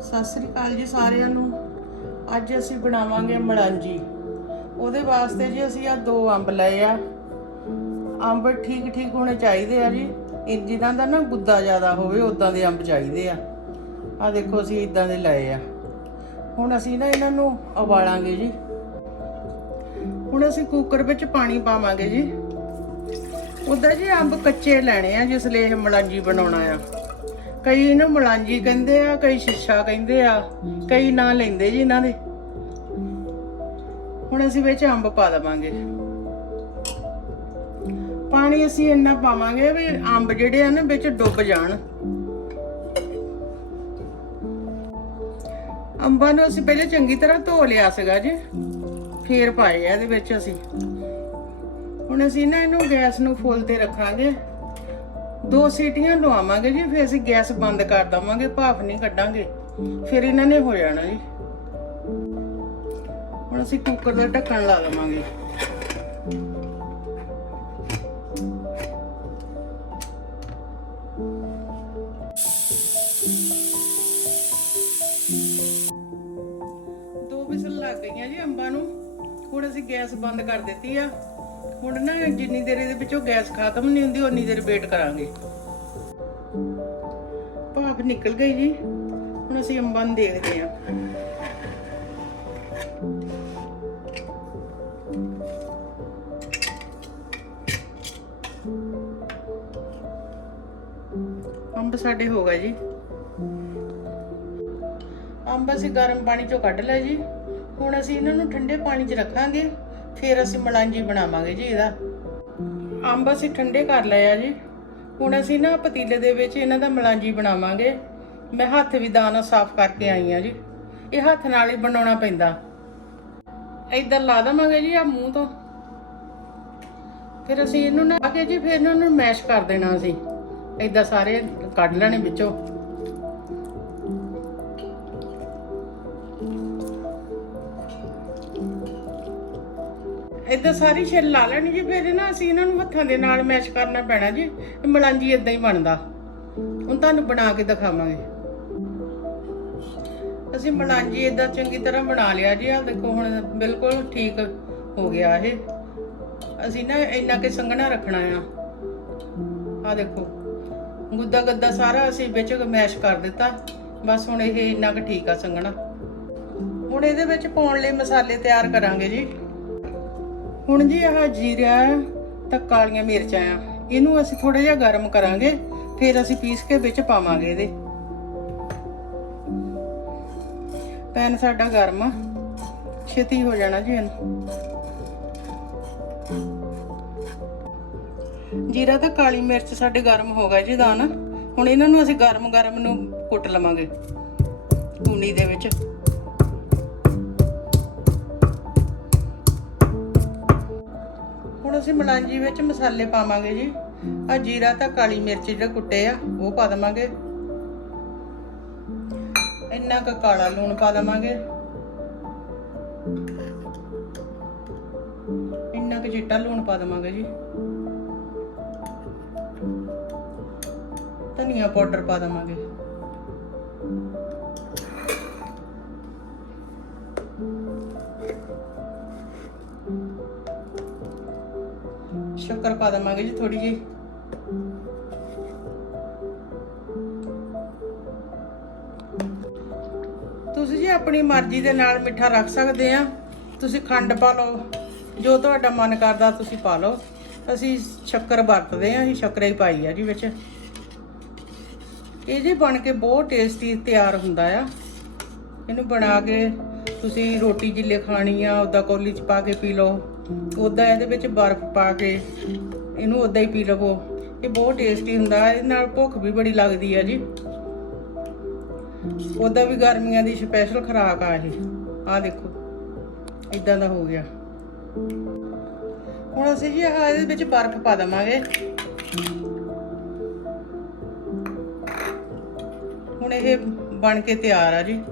ਸਤਿ ਸ੍ਰੀ ਅਕਾਲ ਜੀ ਸਾਰਿਆਂ ਨੂੰ। ਅੱਜ ਅਸੀਂ ਬਣਾਵਾਂਗੇ ਮਲਾਂਜੀ ਉਹਦੇ ਵਾਸਤੇ ਜੀ ਅਸੀਂ ਆ ਦੋ ਅੰਬ ਲਏ ਆ। ਅੰਬ ਠੀਕ ਠੀਕ ਹੋਣੇ ਚਾਹੀਦੇ ਆ ਜੀ। ਇਹ ਜਿਨ੍ਹਾਂ ਦਾ ਨਾ ਗੁੱਦਾ ਜ਼ਿਆਦਾ ਹੋਵੇ ਉਦਾਂ ਦੇ ਅੰਬ ਚਾਹੀਦੇ ਆ। ਆ ਦੇਖੋ ਅਸੀਂ ਇਦਾਂ ਦੇ ਲਏ ਆ। ਹੁਣ ਅਸੀਂ ਨਾ ਇਹਨਾਂ ਨੂੰ ਉਬਾਲਾਂਗੇ ਜੀ। ਹੁਣ ਅਸੀਂ ਕੁੱਕਰ ਵਿੱਚ ਪਾਣੀ ਪਾਵਾਂਗੇ ਜੀ। ਉਦਾਂ ਜੀ ਅੰਬ ਕੱਚੇ ਲੈਣੇ ਆ, ਜਿਸ ਲਈ ਇਹ ਮਲਾਂਜੀ ਬਣਾਉਣਾ ਆ। ਕਈ ਇਹਨੂੰ ਮਲਾਂਜੀ ਕਹਿੰਦੇ ਆ, ਕਈ ਸ਼ੀਸ਼ਾ ਕਹਿੰਦੇ ਆ, ਕਈ ਨਾਂ ਲੈਂਦੇ ਜੀ ਇਹਨਾਂ ਦੇ। ਹੁਣ ਅਸੀਂ ਵਿੱਚ ਅੰਬ ਪਾ ਦਵਾਂਗੇ। ਪਾਣੀ ਅਸੀਂ ਇੰਨਾ ਪਾਵਾਂਗੇ ਵੀ ਅੰਬ ਜਿਹੜੇ ਆ ਨਾ ਵਿੱਚ ਡੁੱਬ ਜਾਣ। ਅੰਬਾਂ ਨੂੰ ਅਸੀਂ ਪਹਿਲੇ ਚੰਗੀ ਤਰ੍ਹਾਂ ਧੋ ਲਿਆ ਸੀਗਾ ਜੀ, ਫੇਰ ਪਾਏ ਆ ਇਹਦੇ ਵਿੱਚ ਅਸੀਂ। ਹੁਣ ਅਸੀਂ ਨਾ ਇਹਨੂੰ ਗੈਸ ਨੂੰ ਫੁੱਲ ਤੇ ਰੱਖਾਂਗੇ। ਦੋ ਸੀਟੀਆਂ ਲਵਾਵਾਂਗੇ ਜੀ, ਫਿਰ ਅਸੀਂ ਗੈਸ ਬੰਦ ਕਰ ਦਵਾਂਗੇ, ਭਾਫ ਨਹੀਂ ਕੱਢਾਂਗੇ। ਫਿਰ ਇਹਨਾਂ ਨੇ ਹੋ ਜਾਣਾ ਜੀ। ਹੁਣ ਅਸੀਂ ਕੁੱਕਰ ਦਾ ਢੱਕਣ ਲਾ ਲਵਾਂਗੇ। ਦੋ ਵਿਸਲ ਲੱਗ ਗਈਆਂ ਜੀ ਅੰਬਾਂ ਨੂੰ। ਹੁਣ ਅਸੀਂ ਗੈਸ ਬੰਦ ਕਰ ਦਿੱਤੀ ਆ। ਹੁਣ ਨਾ ਜਿੰਨੀ ਦੇਰ ਇਹਦੇ ਵਿੱਚੋਂ ਗੈਸ ਖਤਮ ਨਹੀਂ ਹੁੰਦੀ ਉਨੀ ਦੇਰ ਵੇਟ ਕਰਾਂਗੇ। ਭਾਫ ਨਿਕਲ ਗਈ ਜੀ। ਹੁਣ ਅਸੀਂ ਅੰਬਾਂ ਨੂੰ ਦੇਖਦੇ ਹਾਂ। ਅੰਬ ਸਾਡੇ ਹੋ ਗਏ ਜੀ। ਅੰਬ ਅਸੀਂ ਗਰਮ ਪਾਣੀ ਚੋਂ ਕੱਢ ਲਿਆ ਜੀ। ਹੁਣ ਅਸੀਂ ਇਹਨਾਂ ਨੂੰ ਠੰਡੇ ਪਾਣੀ 'ਚ ਰੱਖਾਂਗੇ। ਫਿਰ ਅਸੀਂ ਮਲਾਂਜੀ ਬਣਾਵਾਂਗੇ ਜੀ ਇਹਦਾ। ਅੰਬ ਅਸੀਂ ਠੰਡੇ ਕਰ ਲਏ ਆ ਜੀ। ਹੁਣ ਅਸੀਂ ਨਾ ਪਤੀਲੇ ਦੇ ਵਿੱਚ ਇਹਨਾਂ ਦਾ ਮਲਾਂਜੀ ਬਣਾਵਾਂਗੇ। ਮੈਂ ਹੱਥ ਵੀ ਦਾਣਾ ਸਾਫ਼ ਕਰਕੇ ਆਈ ਆ ਜੀ। ਇਹ ਹੱਥ ਨਾਲ ਹੀ ਬਣਾਉਣਾ ਪੈਂਦਾ। ਇਧਰ ਲਾ ਦਵਾਂਗੇ ਜੀ ਆ ਮੂੰਹ ਤੋਂ। ਫਿਰ ਅਸੀਂ ਇਹਨੂੰ ਨਾ ਆ ਕੇ ਜੀ ਫਿਰ ਇਹਨਾਂ ਮੈਸ਼ ਕਰ ਦੇਣਾ ਅਸੀਂ। ਇਦਾਂ ਸਾਰੇ ਕੱਢ ਲੈਣੇ ਵਿੱਚੋਂ। ਇਦਾਂ ਸਾਰੀ ਛਿੱਲ ਲਾ ਲੈਣੀ ਜੀ, ਫਿਰ ਨਾ ਅਸੀਂ ਇਹਨਾਂ ਨੂੰ ਹੱਥਾਂ ਦੇ ਨਾਲ ਮੈਸ਼ ਕਰਨਾ ਪੈਣਾ ਜੀ ਮਲਾਂਜੀ ਇਦਾਂ ਹੀ ਬਣਦਾ। ਹੁਣ ਤੁਹਾਨੂੰ ਬਣਾ ਕੇ ਦਿਖਾਵਾਂਗੇ। ਅਸੀਂ ਮਲਾਂਜੀ ਇਦਾਂ ਚੰਗੀ ਤਰ੍ਹਾਂ ਬਣਾ ਲਿਆ ਜੀ ਆ ਦੇਖੋ ਹੁਣ ਬਿਲਕੁਲ ਠੀਕ ਹੋ ਗਿਆ ਇਹ। ਅਸੀਂ ਨਾ ਇੰਨਾ ਕਿ ਸੰਘਣਾ ਰੱਖਣਾ ਆ। ਆ ਦੇਖੋ, ਗੁੱਦਾ ਗੱਦਾ ਸਾਰਾ ਅਸੀਂ ਵਿੱਚ ਮੈਸ਼ ਕਰ ਦਿੱਤਾ, ਬਸ ਹੁਣ ਇਹ ਇੰਨਾ ਕੁ ਠੀਕ ਆ ਸੰਘਣਾ। ਹੁਣ ਇਹਦੇ ਵਿੱਚ ਪਾਉਣ ਲਈ ਮਸਾਲੇ ਤਿਆਰ ਕਰਾਂਗੇ ਜੀ। ਹੁਣ ਜੀ ਆਹ ਜੀਰਾ ਤਾਂ ਕਾਲੀਆਂ ਮਿਰਚਾਂ ਆ। ਇਹਨੂੰ ਅਸੀਂ ਥੋੜਾ ਜਿਹਾ ਗਰਮ ਕਰਾਂਗੇ, ਫਿਰ ਅਸੀਂ ਪੀਸ ਕੇ ਵਿੱਚ ਪਾਵਾਂਗੇ ਇਹਦੇ। ਪੈਨ ਸਾਡਾ ਗਰਮ ਆ, ਛੇਤੀ ਹੋ ਜਾਣਾ ਜੀ ਇਹਨੂੰ। ਜੀਰਾ ਤਾਂ ਕਾਲੀ ਮਿਰਚ ਸਾਡੇ ਗਰਮ ਹੋ ਗਏ ਜੀ ਦਾਨ। ਹੁਣ ਇਹਨਾਂ ਨੂੰ ਅਸੀਂ ਗਰਮ ਗਰਮ ਨੂੰ ਕੁੱਟ ਲਵਾਂਗੇ। ਕੂਣੀ ਦੇ ਵਿੱਚ। ਹੁਣ ਅਸੀਂ ਮਲਾਂਜੀ ਵਿੱਚ ਮਸਾਲੇ ਪਾਵਾਂਗੇ ਜੀ। ਆ ਜੀਰਾ ਤਾਂ ਕਾਲੀ ਮਿਰਚ ਜਿਹੜਾ ਕੁੱਟੇ ਆ, ਉਹ ਪਾ ਦਵਾਂਗੇ। ਇੰਨਾ ਕੁ ਕਾਲਾ ਲੂਣ ਪਾ ਦਵਾਂਗੇ। ਇੰਨਾ ਕੁ ਚਿੱਟਾ ਲੂਣ ਪਾ ਦਵਾਂਗੇ ਜੀ। ਧਨੀਆ ਪਾਊਡਰ ਪਾ ਦਵਾਂਗੇ। ਸ਼ੱਕਰ ਪਾ ਦਵਾਂਗੇ ਜੀ ਥੋੜੀ ਜਿਹੀ। ਤੁਸੀਂ ਜੀ ਆਪਣੀ ਮਰਜ਼ੀ ਦੇ ਨਾਲ ਮਿੱਠਾ ਰੱਖ ਸਕਦੇ ਆ। ਤੁਸੀਂ ਖੰਡ ਪਾ ਲਓ। ਜੋ ਤੁਹਾਡਾ ਮਨ ਕਰਦਾ ਤੁਸੀਂ ਪਾ ਲਓ। ਅਸੀਂ ਸ਼ੱਕਰ ਵਰਤਦੇ ਆ, ਅਸੀਂ ਸ਼ੱਕਰ ਹੀ ਪਾਈ ਆ ਜੀ ਵਿੱਚ। ਇਹ ਜੀ ਬਣ ਕੇ ਬਹੁਤ ਟੇਸਟੀ ਤਿਆਰ ਹੁੰਦਾ ਆ। ਇਹਨੂੰ ਬਣਾ ਕੇ ਤੁਸੀਂ ਰੋਟੀ ਜਿੱਲੇ ਖਾਣੀ ਆ, ਉਹਦਾ ਕੌਲੀ ਚ ਪਾ ਕੇ ਪੀ ਲਓ। ਉਦਾਂ ਇਹਦੇ ਵਿੱਚ ਬਰਫ਼ ਪਾ ਕੇ ਇਹਨੂੰ ਉਦਾਂ ਹੀ ਪੀ ਲਵੋ। ਇਹ ਬਹੁਤ ਟੇਸਟੀ ਹੁੰਦਾ, ਇਹਦੇ ਨਾਲ ਭੁੱਖ ਵੀ ਬੜੀ ਲੱਗਦੀ ਆ ਜੀ। ਉਦਾਂ ਵੀ ਗਰਮੀਆਂ ਦੀ ਸਪੈਸ਼ਲ ਖੁਰਾਕ ਆ ਇਹ। ਆ ਦੇਖੋ ਇਦਾਂ ਦਾ ਹੋ ਗਿਆ। ਹੁਣ ਅਸੀਂ ਜੀ ਆਹ ਇਹਦੇ ਵਿੱਚ ਬਰਫ਼ ਪਾ ਦਵਾਂਗੇ। ਹੁਣ ਇਹ ਬਣ ਕੇ ਤਿਆਰ ਆ ਜੀ।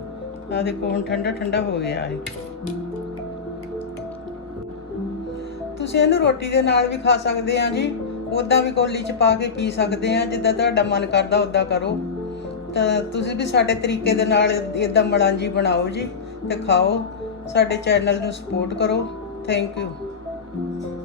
ਆ ਦੇਖੋ, ਹੁਣ ਠੰਡਾ ਠੰਡਾ ਹੋ ਗਿਆ ਇਹ। ਤੁਸੀਂ ਇਹਨੂੰ ਰੋਟੀ ਦੇ ਨਾਲ ਵੀ ਖਾ ਸਕਦੇ ਆ ਜੀ। ਉਦਾਂ ਵੀ ਕੋਲੀ ਚ ਪਾ ਕੇ ਪੀ ਸਕਦੇ ਆ। ਜਿੱਦਾਂ ਤੁਹਾਡਾ ਮਨ ਕਰਦਾ ਉਦਾਂ ਕਰੋ। ਤਾਂ ਤੁਸੀਂ ਵੀ ਸਾਡੇ ਤਰੀਕੇ ਦੇ ਨਾਲ ਇਦਾਂ ਮਲਾਂਜੀ ਬਣਾਓ ਜੀ ਤੇ ਖਾਓ। ਸਾਡੇ ਚੈਨਲ ਨੂੰ ਸਪੋਰਟ ਕਰੋ। Thank you